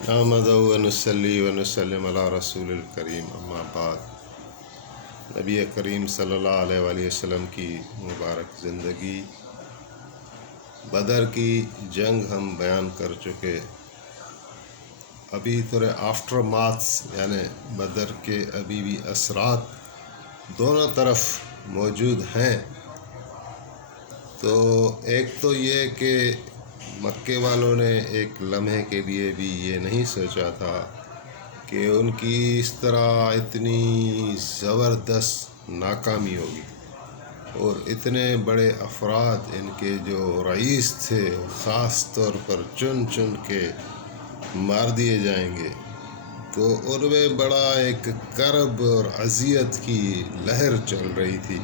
نحمدہ و نصلی و نسلم علی رسول الکریم اما بعد۔ نبی کریم صلی اللہ علیہ وآلہ وسلم کی مبارک زندگی، بدر کی جنگ ہم بیان کر چکے۔ ابھی تھوڑے آفٹر ماتھس یعنی بدر کے ابھی بھی اثرات دونوں طرف موجود ہیں۔ تو ایک تو یہ کہ مکے والوں نے ایک لمحے کے لیے بھی یہ نہیں سوچا تھا کہ ان کی اس طرح اتنی زبردست ناکامی ہوگی اور اتنے بڑے افراد ان کے جو رئیس تھے خاص طور پر چن چن کے مار دیے جائیں گے۔ تو ان میں بڑا ایک کرب اور اذیت کی لہر چل رہی تھی،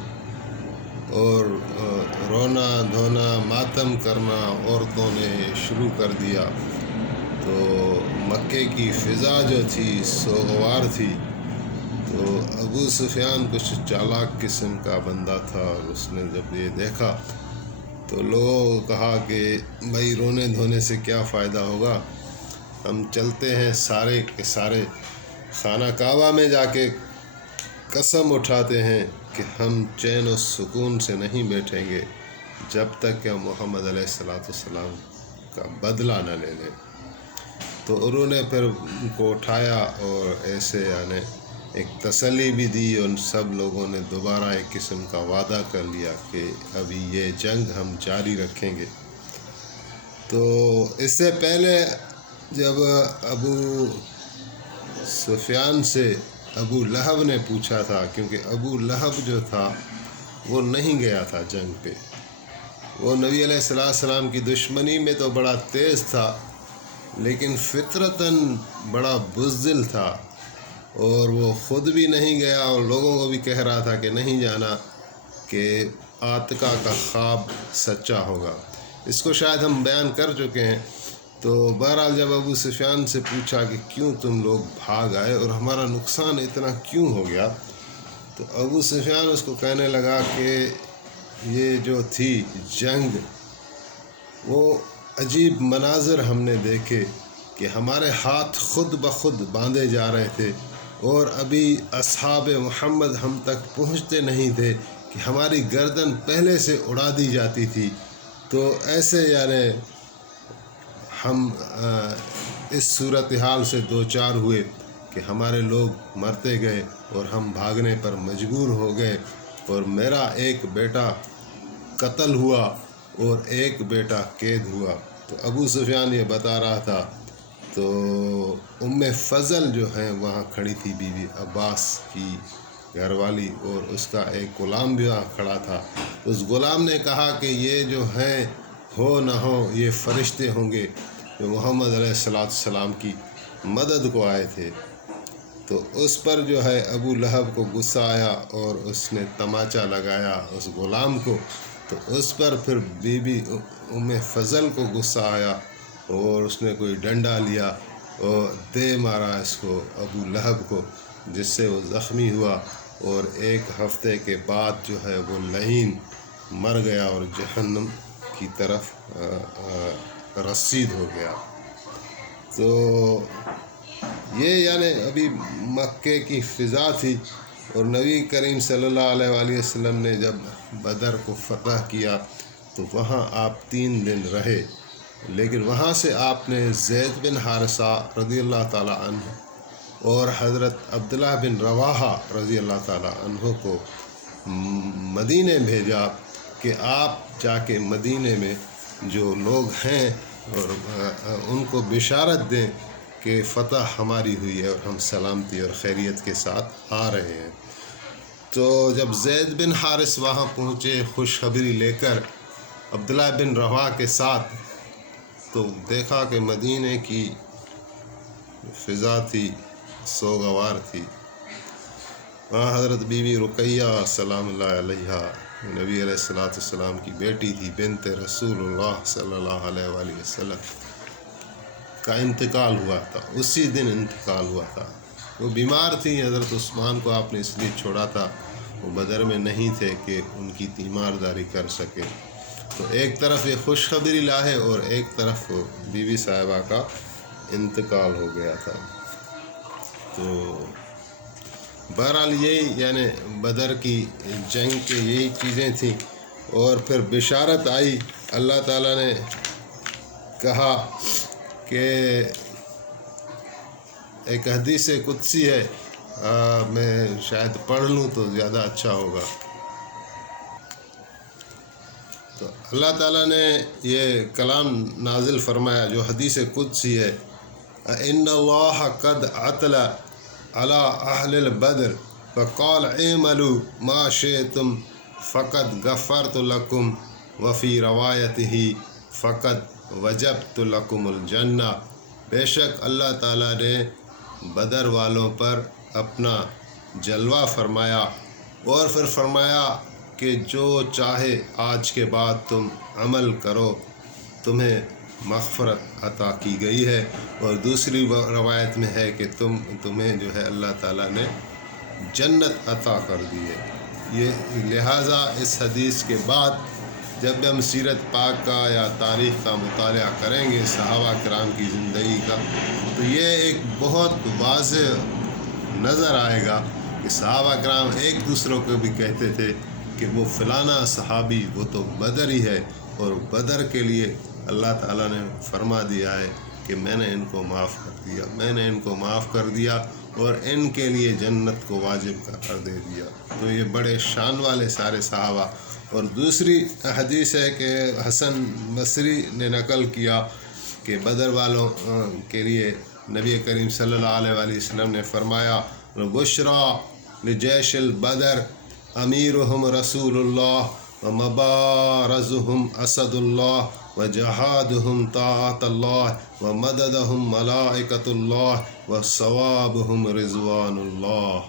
اور رونا دھونا ماتم کرنا عورتوں نے شروع کر دیا۔ تو مکے کی فضا جو تھی سوگوار تھی۔ تو ابو سفیان کچھ چالاک قسم کا بندہ تھا، اور اس نے جب یہ دیکھا تو لوگوں کو کہا کہ بھائی رونے دھونے سے کیا فائدہ ہوگا، ہم چلتے ہیں سارے کے سارے خانہ کعبہ میں جا کے قسم اٹھاتے ہیں کہ ہم چین و سکون سے نہیں بیٹھیں گے جب تک کہ محمد علیہ السلام کا بدلہ نہ لے لیں۔ تو انہوں نے پھر ان کو اٹھایا اور ایسے یعنی ایک تسلی بھی دی، اور سب لوگوں نے دوبارہ ایک قسم کا وعدہ کر لیا کہ ابھی یہ جنگ ہم جاری رکھیں گے۔ تو اس سے پہلے جب ابو سفیان سے ابو لہب نے پوچھا تھا، کیونکہ ابو لہب جو تھا وہ نہیں گیا تھا جنگ پہ، وہ نبی علیہ السلام کی دشمنی میں تو بڑا تیز تھا، لیکن فطرتاً بڑا بزدل تھا، اور وہ خود بھی نہیں گیا اور لوگوں کو بھی کہہ رہا تھا کہ نہیں جانا، کہ آتکا کا خواب سچا ہوگا۔ اس کو شاید ہم بیان کر چکے ہیں۔ تو بہرحال جب ابو سفیان سے پوچھا کہ کیوں تم لوگ بھاگ آئے اور ہمارا نقصان اتنا کیوں ہو گیا، تو ابو سفیان اس کو کہنے لگا کہ یہ جو تھی جنگ، وہ عجیب مناظر ہم نے دیکھے کہ ہمارے ہاتھ خود بخود باندھے جا رہے تھے، اور ابھی اصحاب محمد ہم تک پہنچتے نہیں تھے کہ ہماری گردن پہلے سے اڑا دی جاتی تھی۔ تو ایسے یعنی ہم اس صورتحال سے دوچار ہوئے کہ ہمارے لوگ مرتے گئے اور ہم بھاگنے پر مجبور ہو گئے، اور میرا ایک بیٹا قتل ہوا اور ایک بیٹا قید ہوا۔ تو ابو سفیان یہ بتا رہا تھا، تو ام فضل جو ہیں وہاں کھڑی تھی، بی بی عباس کی گھر والی، اور اس کا ایک غلام بھی وہاں کھڑا تھا۔ اس غلام نے کہا کہ یہ جو ہیں ہو نہ ہو یہ فرشتے ہوں گے جو محمد علیہ السلام کی مدد کو آئے تھے۔ تو اس پر جو ہے ابو لہب کو غصہ آیا اور اس نے تماچا لگایا اس غلام کو۔ تو اس پر پھر بی بی ام فضل کو غصہ آیا اور اس نے کوئی ڈنڈا لیا اور دے مارا اس کو ابو لہب کو، جس سے وہ زخمی ہوا، اور ایک ہفتے کے بعد جو ہے وہ لعین مر گیا اور جہنم کی طرف رسید ہو گیا۔ تو یہ یعنی ابھی مکے کی فضا تھی، اور نبی کریم صلی اللہ علیہ وآلہ وسلم نے جب بدر کو فتح کیا تو وہاں آپ 3 دن رہے، لیکن وہاں سے آپ نے زید بن حارثہ رضی اللہ تعالیٰ عنہ اور حضرت عبداللہ بن رواحہ رضی اللہ تعالیٰ عنہ کو مدینے بھیجا کہ آپ جا کے مدینے میں جو لوگ ہیں اور ان کو بشارت دیں کہ فتح ہماری ہوئی ہے اور ہم سلامتی اور خیریت کے ساتھ آ رہے ہیں۔ تو جب زید بن حارث وہاں پہنچے خوشخبری لے کر عبداللہ بن رواحہ کے ساتھ، تو دیکھا کہ مدینے کی فضا تھی سوگوار تھی۔ وہاں حضرت بی بی رقیہ سلام اللہ علیہا، نبی علیہ السلام کی بیٹی تھی، بنت رسول اللہ صلی اللہ علیہ وآلہ وسلم کا انتقال ہوا تھا، اسی دن انتقال ہوا تھا۔ وہ بیمار تھی، حضرت عثمان کو آپ نے اس لیے چھوڑا تھا، وہ بدر میں نہیں تھے کہ ان کی تیمارداری کر سکے۔ تو ایک طرف یہ خوشخبری لاہے اور ایک طرف بی بی صاحبہ کا انتقال ہو گیا تھا۔ تو بہرحال یہی یعنی بدر کی جنگ کے یہی چیزیں تھیں۔ اور پھر بشارت آئی، اللہ تعالیٰ نے کہا کہ ایک حدیث قدسی ہے، میں شاید پڑھ لوں تو زیادہ اچھا ہوگا۔ تو اللہ تعالیٰ نے یہ کلام نازل فرمایا جو حدیث قدسی ہے، ان اللہ قد عطل علی اہل البدر فقال اعملوا ما شئتم فقد غفرت لکم وفی روایتہ فقد وجبت لکم الجنہ۔ بے شک اللہ تعالیٰ نے بدر والوں پر اپنا جلوہ فرمایا اور پھر فرمایا کہ جو چاہے آج کے بعد تم عمل کرو تمہیں مغفرت عطا کی گئی ہے۔ اور دوسری روایت میں ہے کہ تمہیں جو ہے اللہ تعالیٰ نے جنت عطا کر دی ہے۔ یہ لہٰذا اس حدیث کے بعد جب بھی ہم سیرت پاک کا یا تاریخ کا مطالعہ کریں گے صحابہ کرام کی زندگی کا، تو یہ ایک بہت واضح نظر آئے گا کہ صحابہ کرام ایک دوسروں کو بھی کہتے تھے کہ وہ فلانا صحابی وہ تو بدر ہی ہے، اور بدر کے لیے اللہ تعالیٰ نے فرما دیا ہے کہ میں نے ان کو معاف کر دیا، میں نے ان کو معاف کر دیا اور ان کے لیے جنت کو واجب قرار دے دیا۔ تو یہ بڑے شان والے سارے صحابہ۔ اور دوسری حدیث ہے کہ حسن بصری نے نقل کیا کہ بدر والوں کے لیے نبی کریم صلی اللہ علیہ وآلہ وسلم نے فرمایا بشرا لجیش البدر امیرہم رسول اللہ ومبارزہم اسد اللہ وجہادہم طاعت اللہ ومددہم ملائکۃ اللہ وثوابہم رضوان اللہ۔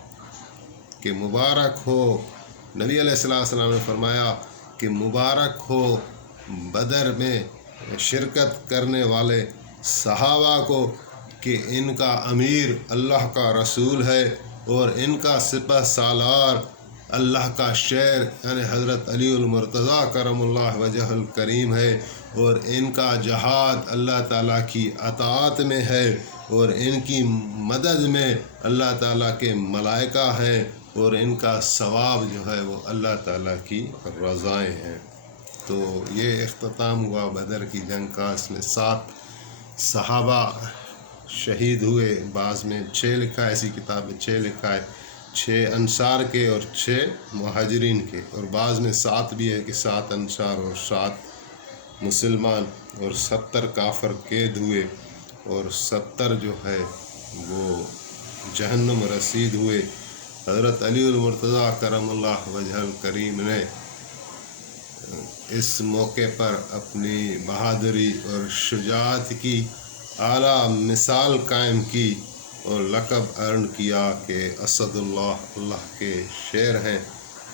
کہ مبارک ہو، نبی علیہ السلام نے فرمایا کہ مبارک ہو بدر میں شرکت کرنے والے صحابہ کو کہ ان کا امیر اللہ کا رسول ہے اور ان کا سپہ سالار اللہ کا شیر یعنی حضرت علی المرتضیٰ کرم اللہ وجہ الکریم ہے، اور ان کا جہاد اللہ تعالیٰ کی اطاعت میں ہے، اور ان کی مدد میں اللہ تعالیٰ کے ملائکہ ہیں، اور ان کا ثواب جو ہے وہ اللہ تعالیٰ کی رضائیں ہیں۔ تو یہ اختتام ہوا بدر کی جنگ کا۔ اس میں 7 صحابہ شہید ہوئے، بعض میں 6 لکھا ہے، ایسی کتاب میں 6 لکھا ہے، 6 انصار کے اور 6 مہاجرین کے، اور بعض میں 7 بھی ہے کہ 7 انصار اور 7 مسلمان، اور 70 کافر قید ہوئے، اور 70 جو ہے وہ جہنم رسید ہوئے۔ حضرت علی المرتضیٰ کرم اللہ وجہ الکریم نے اس موقع پر اپنی بہادری اور شجاعت کی اعلیٰ مثال قائم کی اور لقب ارن کیا کہ اسد اللہ، اللہ کے شیر ہیں۔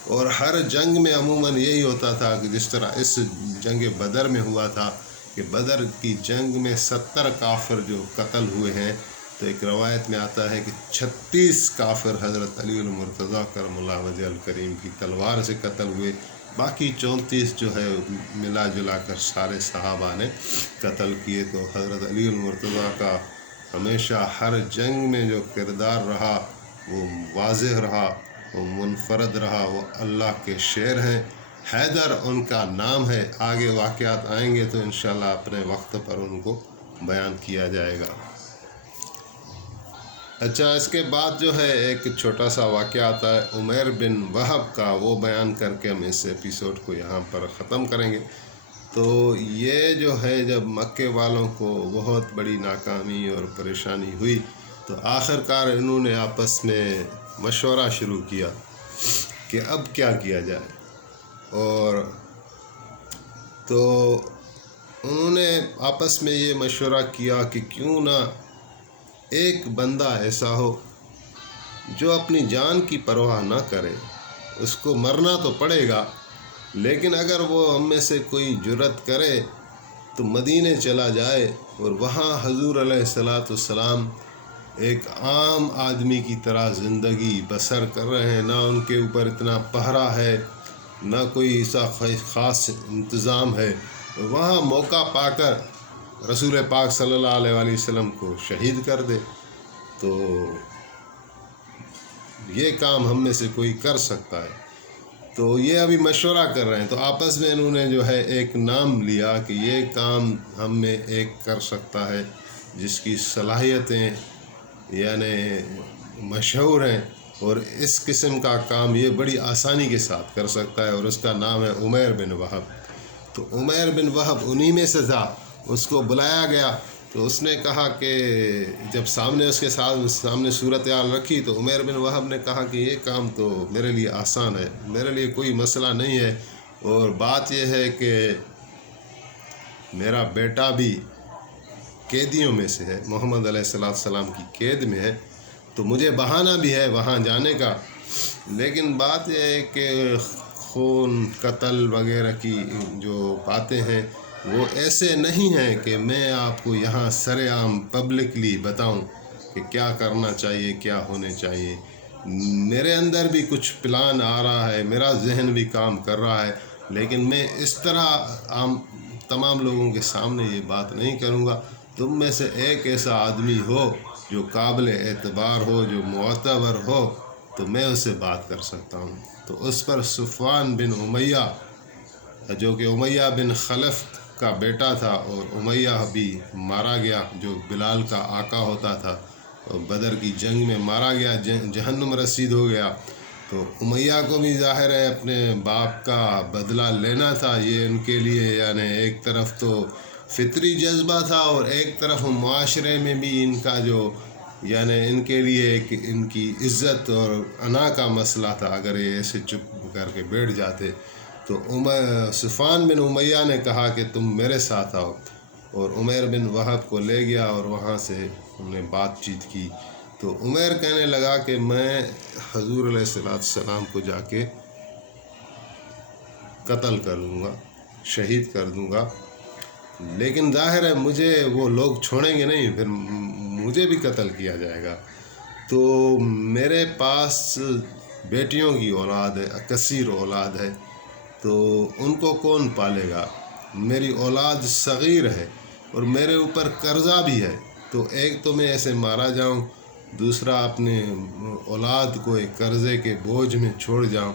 اور ہر جنگ میں عموماً یہی ہوتا تھا کہ جس طرح اس جنگ بدر میں ہوا تھا کہ بدر کی جنگ میں 70 کافر جو قتل ہوئے ہیں، تو ایک روایت میں آتا ہے کہ 36 کافر حضرت علی المرتضیٰ کرم اللہ وجہ الکریم کی تلوار سے قتل ہوئے، باقی 34 جو ہے ملا جلا کر سارے صحابہ نے قتل کیے۔ تو حضرت علی المرتضیٰ کا ہمیشہ ہر جنگ میں جو کردار رہا وہ واضح رہا، وہ منفرد رہا، وہ اللہ کے شیر ہیں۔ حیدر ان کا نام ہے، آگے واقعات آئیں گے تو انشاءاللہ اپنے وقت پر ان کو بیان کیا جائے گا۔ اچھا، اس کے بعد جو ہے ایک چھوٹا سا واقعہ آتا ہے عمیر بن وہب کا، وہ بیان کر کے ہم اس ایپیسوڈ کو یہاں پر ختم کریں گے۔ تو یہ جو ہے جب مکے والوں کو بہت بڑی ناکامی اور پریشانی ہوئی تو آخر کار انہوں نے آپس میں مشورہ شروع کیا کہ اب کیا کیا جائے، اور تو انہوں نے آپس میں یہ مشورہ کیا کہ کیوں نہ ایک بندہ ایسا ہو جو اپنی جان کی پرواہ نہ کرے، اس کو مرنا تو پڑے گا لیکن اگر وہ ہم میں سے کوئی جرأت کرے تو مدینے چلا جائے اور وہاں حضور علیہ السلام ایک عام آدمی کی طرح زندگی بسر کر رہے ہیں، نہ ان کے اوپر اتنا پہرا ہے، نہ کوئی ایسا خاص انتظام ہے، وہاں موقع پا کر رسول پاک صلی اللہ علیہ وسلم کو شہید کر دے، تو یہ کام ہم میں سے کوئی کر سکتا ہے۔ تو یہ ابھی مشورہ کر رہے ہیں، تو آپس میں انہوں نے جو ہے ایک نام لیا کہ یہ کام ہم میں ایک کر سکتا ہے جس کی صلاحیتیں یعنی مشہور ہیں، اور اس قسم کا کام یہ بڑی آسانی کے ساتھ کر سکتا ہے، اور اس کا نام ہے عمیر بن وہب۔ تو عمیر بن وہب انہی میں سے تھا، اس کو بلایا گیا، تو اس نے کہا کہ جب اس کے سامنے صورتحال رکھی، تو عمیر بن وہب نے کہا کہ یہ کام تو میرے لیے آسان ہے، میرے لیے کوئی مسئلہ نہیں ہے، اور بات یہ ہے کہ میرا بیٹا بھی قیدیوں میں سے ہے، محمد علیہ السلام کی قید میں ہے، تو مجھے بہانہ بھی ہے وہاں جانے کا، لیکن بات یہ ہے کہ خون قتل وغیرہ کی جو باتیں ہیں وہ ایسے نہیں ہیں کہ میں آپ کو یہاں سر عام پبلکلی بتاؤں کہ کیا کرنا چاہیے، کیا ہونے چاہیے۔ میرے اندر بھی کچھ پلان آ رہا ہے، میرا ذہن بھی کام کر رہا ہے، لیکن میں اس طرح عام تمام لوگوں کے سامنے یہ بات نہیں کروں گا۔ تم میں سے ایک ایسا آدمی ہو جو قابل اعتبار ہو، جو معتبر ہو، تو میں اس سے بات کر سکتا ہوں۔ تو اس پر صفوان بن امیہ، جو کہ امیہ بن خلف کا بیٹا تھا، اور امیہ بھی مارا گیا، جو بلال کا آقا ہوتا تھا، اور بدر کی جنگ میں مارا گیا، جہنم رسید ہو گیا۔ تو امیہ کو بھی ظاہر ہے اپنے باپ کا بدلہ لینا تھا، یہ ان کے لیے یعنی ایک طرف تو فطری جذبہ تھا، اور ایک طرف معاشرے میں بھی ان کا جو یعنی ان کے لیے ایک ان کی عزت اور انا کا مسئلہ تھا، اگر یہ ایسے چپ کر کے بیٹھ جاتے۔ تو صفوان بن امیہ نے کہا کہ تم میرے ساتھ آؤ، اور عمیر بن وہب کو لے گیا، اور وہاں سے انہوں نے بات چیت کی۔ تو عمیر کہنے لگا کہ میں حضور علیہ السلام کو جا کے قتل کر دوں گا، شہید کر دوں گا، لیکن ظاہر ہے مجھے وہ لوگ چھوڑیں گے نہیں، پھر مجھے بھی قتل کیا جائے گا۔ تو میرے پاس بیٹیوں کی اولاد ہے، کثیر اولاد ہے، تو ان کو کون پالے گا؟ میری اولاد صغیر ہے، اور میرے اوپر قرضہ بھی ہے، تو ایک تو میں ایسے مارا جاؤں، دوسرا اپنے اولاد کو ایک قرضے کے بوجھ میں چھوڑ جاؤں،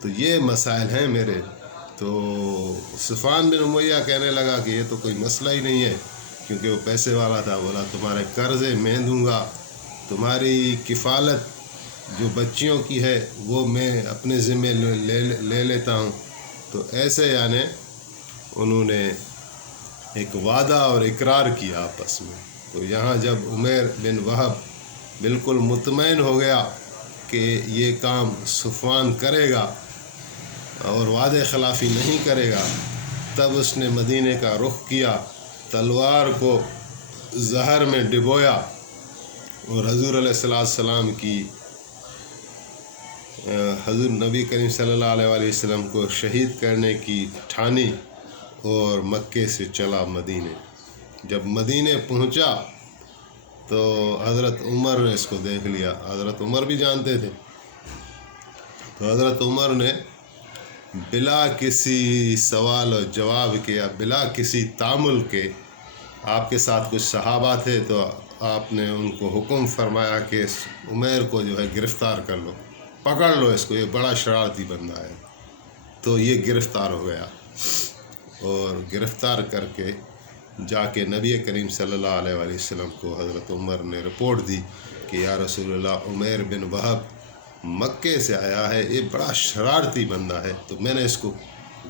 تو یہ مسائل ہیں میرے۔ تو صفوان بن امیہ کہنے لگا کہ یہ تو کوئی مسئلہ ہی نہیں ہے، کیونکہ وہ پیسے والا تھا، بولا تمہارے قرضے میں دوں گا، تمہاری کفالت جو بچیوں کی ہے وہ میں اپنے ذمہ لے لیتا ہوں۔ تو ایسے یعنی انہوں نے ایک وعدہ اور اقرار کیا آپس میں۔ تو یہاں جب عمیر بن وہب بالکل مطمئن ہو گیا کہ یہ کام صفوان کرے گا اور وعدے خلافی نہیں کرے گا، تب اس نے مدینے کا رخ کیا، تلوار کو زہر میں ڈبویا، اور حضور علیہ السلام کی حضور نبی کریم صلی اللہ علیہ وسلم کو شہید کرنے کی ٹھانی، اور مکے سے چلا مدینے۔ جب مدینے پہنچا تو حضرت عمر نے اس کو دیکھ لیا، حضرت عمر بھی جانتے تھے، تو حضرت عمر نے بلا کسی سوال و جواب کے یا بلا کسی تعامل کے، آپ کے ساتھ کچھ صحابہ تھے، تو آپ نے ان کو حکم فرمایا کہ اس عمیر کو جو ہے گرفتار کر لو، پکڑ لو اس کو، یہ بڑا شرارتی بندہ ہے۔ تو یہ گرفتار ہو گیا، اور گرفتار کر کے جا کے نبی کریم صلی اللہ علیہ وسلم کو حضرت عمر نے رپورٹ دی کہ یا رسول اللہ، عمیر بن وہب مکے سے آیا ہے، یہ بڑا شرارتی بندہ ہے، تو میں نے اس کو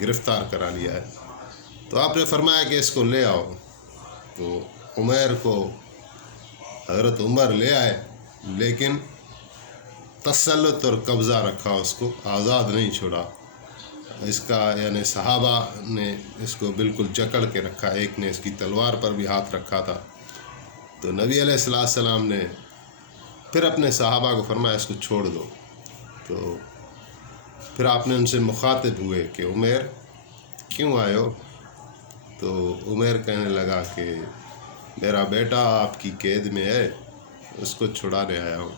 گرفتار کرا لیا ہے۔ تو آپ نے فرمایا کہ اس کو لے آؤ۔ تو عمیر کو حضرت عمر لے آئے، لیکن تسلط اور قبضہ رکھا، اس کو آزاد نہیں چھوڑا۔ اس کا یعنی صحابہ نے اس کو بالکل جکڑ کے رکھا، ایک نے اس کی تلوار پر بھی ہاتھ رکھا تھا۔ تو نبی علیہ السلام نے پھر اپنے صحابہ کو فرمایا اس کو چھوڑ دو۔ تو پھر آپ نے ان سے مخاطب ہوئے کہ عمیر کیوں آئے ہو؟ تو عمیر کہنے لگا کہ میرا بیٹا آپ کی قید میں ہے، اس کو چھڑانے آیا ہوں۔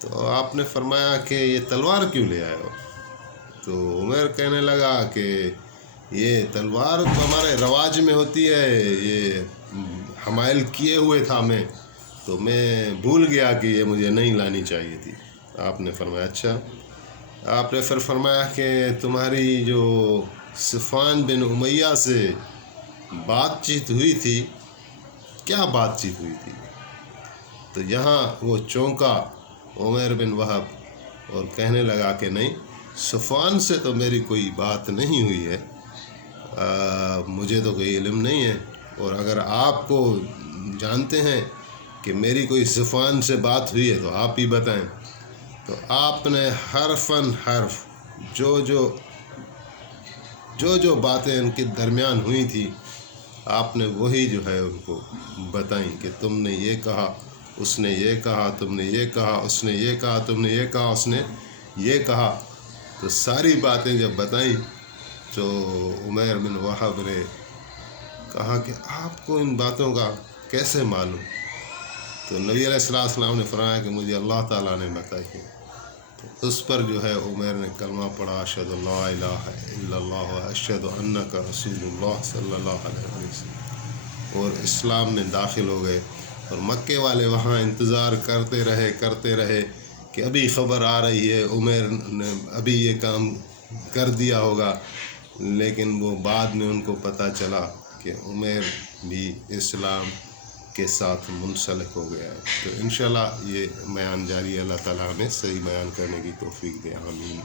تو آپ نے فرمایا کہ یہ تلوار کیوں لے آئے ہو؟ تو عمیر کہنے لگا کہ یہ تلوار تو ہمارے رواج میں ہوتی ہے، یہ حمائل کیے ہوئے تھا میں، تو میں بھول گیا کہ یہ مجھے نہیں لانی چاہیے تھی۔ آپ نے فرمایا اچھا۔ آپ نے پھر فرمایا کہ تمہاری جو صفوان بن امیہ سے بات چیت ہوئی تھی، کیا بات چیت ہوئی تھی؟ تو یہاں وہ چونکا عمیر بن وہب اور کہنے لگا کہ نہیں، صفوان سے تو میری کوئی بات نہیں ہوئی ہے، مجھے تو کوئی علم نہیں ہے، اور اگر آپ کو جانتے ہیں کہ میری کوئی صفوان سے بات ہوئی ہے تو آپ ہی بتائیں۔ تو آپ نے حرفاً حرف جو باتیں ان کے درمیان ہوئی تھی، آپ نے وہی جو ہے ان کو بتائیں کہ تم نے یہ کہا، اس نے یہ کہا، تم نے یہ کہا، اس نے یہ کہا، تم نے یہ کہا، اس نے یہ کہا۔ تو ساری باتیں جب بتائیں تو عمیر بن وہب نے کہا کہ آپ کو ان باتوں کا کیسے معلوم؟ تو نبی علیہ السلام نے فرمایا کہ مجھے اللہ تعالیٰ نے بتائی ہے۔ تو اس پر جو ہے عمیر نے کلمہ پڑھا، اشہد اللہ الہ الا اللہ اشہد انک رسول اللہ صلی اللہ علیہ وسلم، اور اسلام میں داخل ہو گئے۔ اور مکے والے وہاں انتظار کرتے رہے کہ ابھی خبر آ رہی ہے، عمیر نے ابھی یہ کام کر دیا ہوگا، لیکن وہ بعد میں ان کو پتہ چلا کہ عمیر بھی اسلام کے ساتھ منسلک ہو گیا ہے۔ تو انشاءاللہ یہ بیان جاری، اللہ تعالیٰ ہمیں صحیح بیان کرنے کی توفیق دے، آمین۔